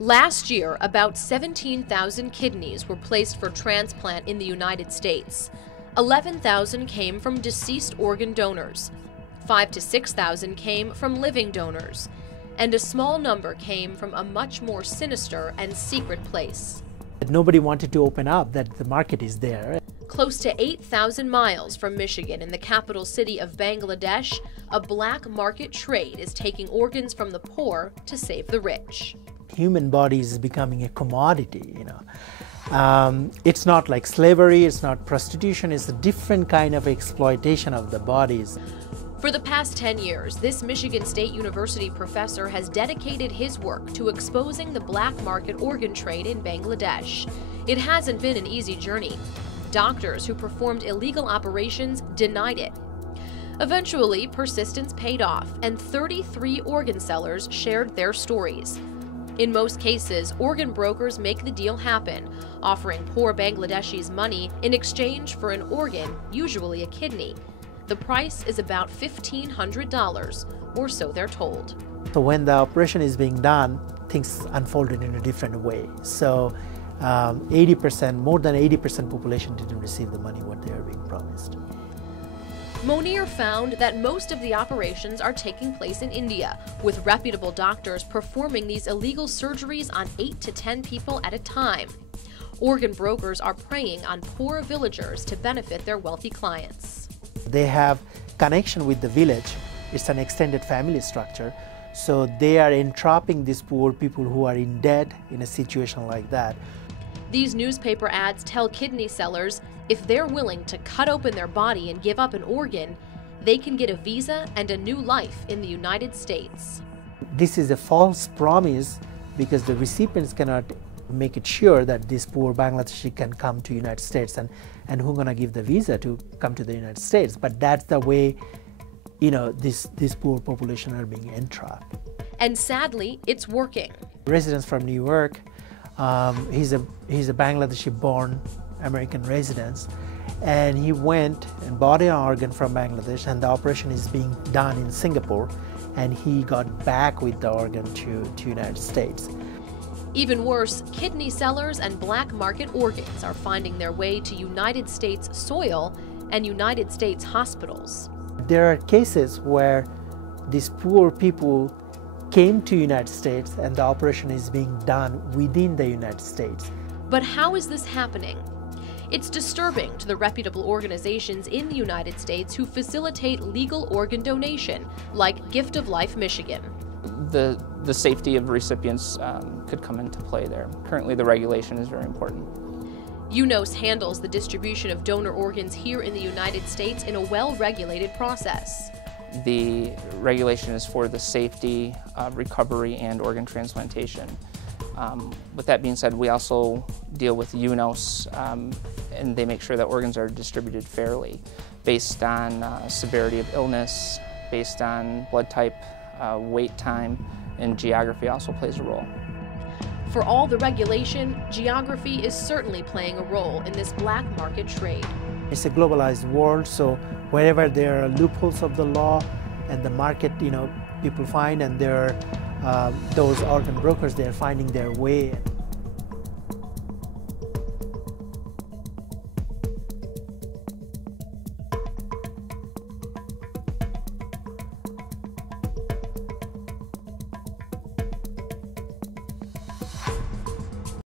Last year, about 17,000 kidneys were placed for transplant in the United States. 11,000 came from deceased organ donors. 5,000 to 6,000 came from living donors. And a small number came from a much more sinister and secret place. Nobody wanted to open up that the market is there. Close to 8,000 miles from Michigan in the capital city of Bangladesh, a black market trade is taking organs from the poor to save the rich. Human body is becoming a commodity, It's not like slavery, it's not prostitution, it's a different kind of exploitation of the bodies. For the past 10 years, this Michigan State University professor has dedicated his work to exposing the black market organ trade in Bangladesh. It hasn't been an easy journey. Doctors who performed illegal operations denied it. Eventually, persistence paid off, and 33 organ sellers shared their stories. In most cases, organ brokers make the deal happen, offering poor Bangladeshis money in exchange for an organ, usually a kidney. The price is about $1,500, or so they're told. So when the operation is being done, things unfolded in a different way. So 80%, more than 80% population didn't receive the money what they are being promised. Monir found that most of the operations are taking place in India, with reputable doctors performing these illegal surgeries on 8 to 10 people at a time. Organ brokers are preying on poor villagers to benefit their wealthy clients. They have connection with the village. It's an extended family structure. So they are entrapping these poor people who are in debt in a situation like that. These newspaper ads tell kidney sellers if they're willing to cut open their body and give up an organ, they can get a visa and a new life in the United States. This is a false promise because the recipients cannot make it sure that this poor Bangladeshi can come to the United States and who's going to give the visa to come to the United States. But that's the way, this poor population are being entrapped. And sadly, it's working. Residents from New York, he's a Bangladeshi-born American resident, and he went and bought an organ from Bangladesh, and the operation is being done in Singapore, and he got back with the organ to United States. Even worse, kidney sellers and black market organs are finding their way to United States soil and United States hospitals. There are cases where these poor people came to United States and the operation is being done within the United States. But how is this happening? It's disturbing to the reputable organizations in the United States who facilitate legal organ donation, like Gift of Life Michigan. The safety of recipients could come into play there. Currently, the regulation is very important. UNOS handles the distribution of donor organs here in the United States in a well-regulated process. The regulation is for the safety, recovery, and organ transplantation. With that being said, we also deal with UNOS, and they make sure that organs are distributed fairly based on severity of illness, based on blood type, wait time, and geography also plays a role. For all the regulation, geography is certainly playing a role in this black market trade. It's a globalized world, so wherever there are loopholes of the law and the market, people find, and there are those organ brokers, they're finding their way.